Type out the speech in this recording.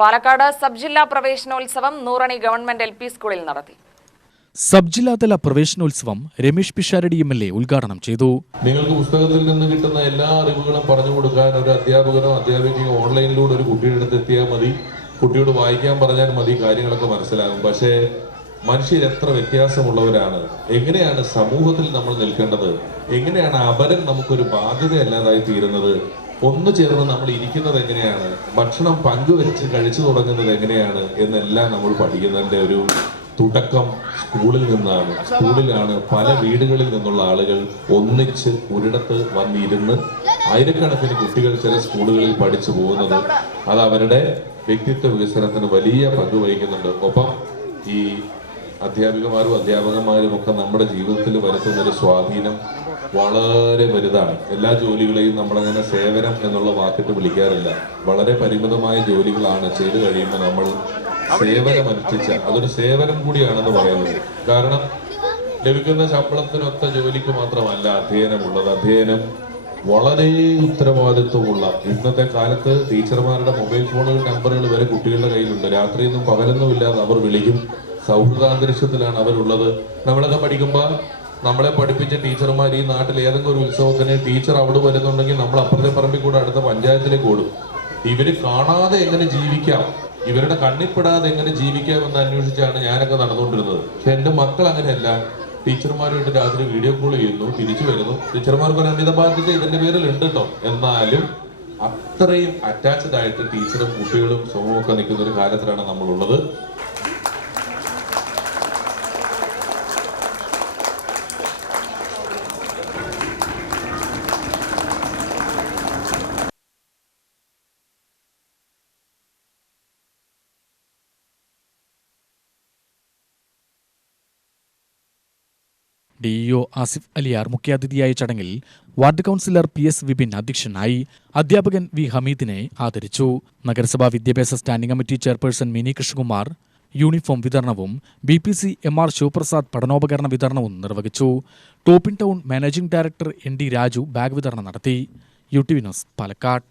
Palakkad sub ജില്ലാ പ്രവേശനോത്സവം Nurani government LP സ്കൂളിൽ നടത്തി. സബ് ജില്ലാതല പ്രവേശനോത്സവം രമേശ് പിഷാരടി MLA ഉദ്ഘാടനം ചെയ്തു. നിങ്ങൾക്ക് പുസ്തകത്തിൽ നിന്ന് കിട്ടുന്ന എല്ലാ അറിവുകളും പറഞ്ഞു കൊടുക്കാൻ ഒരു അധ്യാപകനോ അധ്യാപികയോ ഓൺലൈനിലൂടെ ഒരു കുട്ടിയുടെ അടുത്ത് എത്തിയാൽ മതി. കുട്ടിയോട് വായിക്കാൻ പറഞ്ഞാൽ മതി, കാര്യങ്ങളൊക്കെ മനസ്സിലാകും. പക്ഷേ മനുഷ്യർ എത്ര വ്യത്യാസമുള്ളവരാണ്, എങ്ങനെയാണ് സമൂഹത്തിൽ നമ്മൾ നിൽക്കേണ്ടത്, എങ്ങനെയാണ് അപരം നമുക്കൊരു ബാധ്യതയല്ലാതായി തീരുന്നത്, ഒന്നു ചേർന്ന് നമ്മൾ ഇരിക്കുന്നത് എങ്ങനെയാണ്, ഭക്ഷണം പങ്കുവെച്ച് കഴിച്ചു തുടങ്ങുന്നത് എങ്ങനെയാണ് എന്നെല്ലാം നമ്മൾ പഠിക്കുന്നതിൻ്റെ ഒരു തുടക്കം സ്കൂളിൽ നിന്നാണ്. സ്കൂളിലാണ് പല വീടുകളിൽ നിന്നുള്ള ആളുകൾ ഒന്നിച്ച് ഒരിടത്ത് വന്നിരുന്ന് ആയിരക്കണക്കിന് കുട്ടികൾ ചില സ്കൂളുകളിൽ പഠിച്ചു പോകുന്നത്. അത് അവരുടെ വ്യക്തിത്വ വികസനത്തിന് വലിയ പങ്ക് വഹിക്കുന്നുണ്ട്. ഒപ്പം ഈ അധ്യാപകന്മാരും ഒക്കെ നമ്മുടെ ജീവിതത്തിൽ വരുത്തുന്നൊരു സ്വാധീനം വളരെ വലുതാണ്. എല്ലാ ജോലികളെയും നമ്മളങ്ങനെ സേവനം എന്നുള്ള വാക്കിട്ട് വിളിക്കാറില്ല. വളരെ പരിമിതമായ ജോലികളാണ് ചെയ്തു കഴിയുമ്പോൾ നമ്മൾ സേവനമനുഷ്ഠിച്ച അതൊരു സേവനം കൂടിയാണെന്ന് പറയുന്നത്. കാരണം ലഭിക്കുന്ന ശമ്പളത്തിനൊത്ത ജോലിക്ക് മാത്രമല്ല അധ്യയനമുള്ളത്. അധ്യയനം വളരെ ഉത്തരവാദിത്വമുള്ള, ഇന്നത്തെ കാലത്ത് ടീച്ചർമാരുടെ മൊബൈൽ ഫോണുകൾ നമ്പറുകൾ വരെ കുട്ടികളുടെ കയ്യിലുണ്ട്. രാത്രിയൊന്നും പകലൊന്നും ഇല്ലാതെ അവർ വിളിക്കും. സൗഹൃദാന്തരീക്ഷത്തിലാണ് അവരുള്ളത്. നമ്മളൊക്കെ പഠിക്കുമ്പോൾ നമ്മളെ പഠിപ്പിച്ച ടീച്ചർമാർ ഈ നാട്ടിൽ ഏതെങ്കിലും ഒരു ഉത്സവത്തിന് ടീച്ചർ അവിടെ വരുന്നുണ്ടെങ്കിൽ നമ്മൾ അപ്പുറത്തെ പറമ്പിൽ കൂടെ അടുത്ത പഞ്ചായത്തിലേക്ക് ഓടും. ഇവര് കാണാതെ എങ്ങനെ ജീവിക്കാം, ഇവരുടെ കണ്ണിപ്പെടാതെ എങ്ങനെ ജീവിക്കാമെന്ന് അന്വേഷിച്ചാണ് ഞാനൊക്കെ നടന്നുകൊണ്ടിരുന്നത്. പക്ഷെ എൻ്റെ മക്കൾ അങ്ങനെയല്ല. ടീച്ചർമാരുമായിട്ട് രാത്രി വീഡിയോ കോൾ ചെയ്യുന്നു, തിരിച്ചു വരുന്നു. ടീച്ചർമാർക്ക് ഒരു അമിത ബാധ്യത ഇതിന്റെ പേരിൽ ഉണ്ട് കേട്ടോ. എന്നാലും അത്രയും അറ്റാച്ച്ഡ് ആയിട്ട് ടീച്ചറും കുട്ടികളും സമൂഹവും ഒക്കെ നിൽക്കുന്ന ഒരു കാലത്തിലാണ് നമ്മളുള്ളത്. DEO ആസിഫ് അലിയാർ മുഖ്യാതിഥിയായ ചടങ്ങിൽ വാർഡ് കൗൺസിലർ PS വിപിൻ അധ്യക്ഷനായി. അധ്യാപകൻ V ഹമീദിനെ ആദരിച്ചു. നഗരസഭാ വിദ്യാഭ്യാസ standing committee chairperson Mini Krishnakumar uniform വിതരണവും BPC MR ശിവപ്രസാദ് പഠനോപകരണ വിതരണവും നിർവഹിച്ചു. Top in town managing director ND Raju bag വിതരണം നടത്തി. UTV news Palakkad.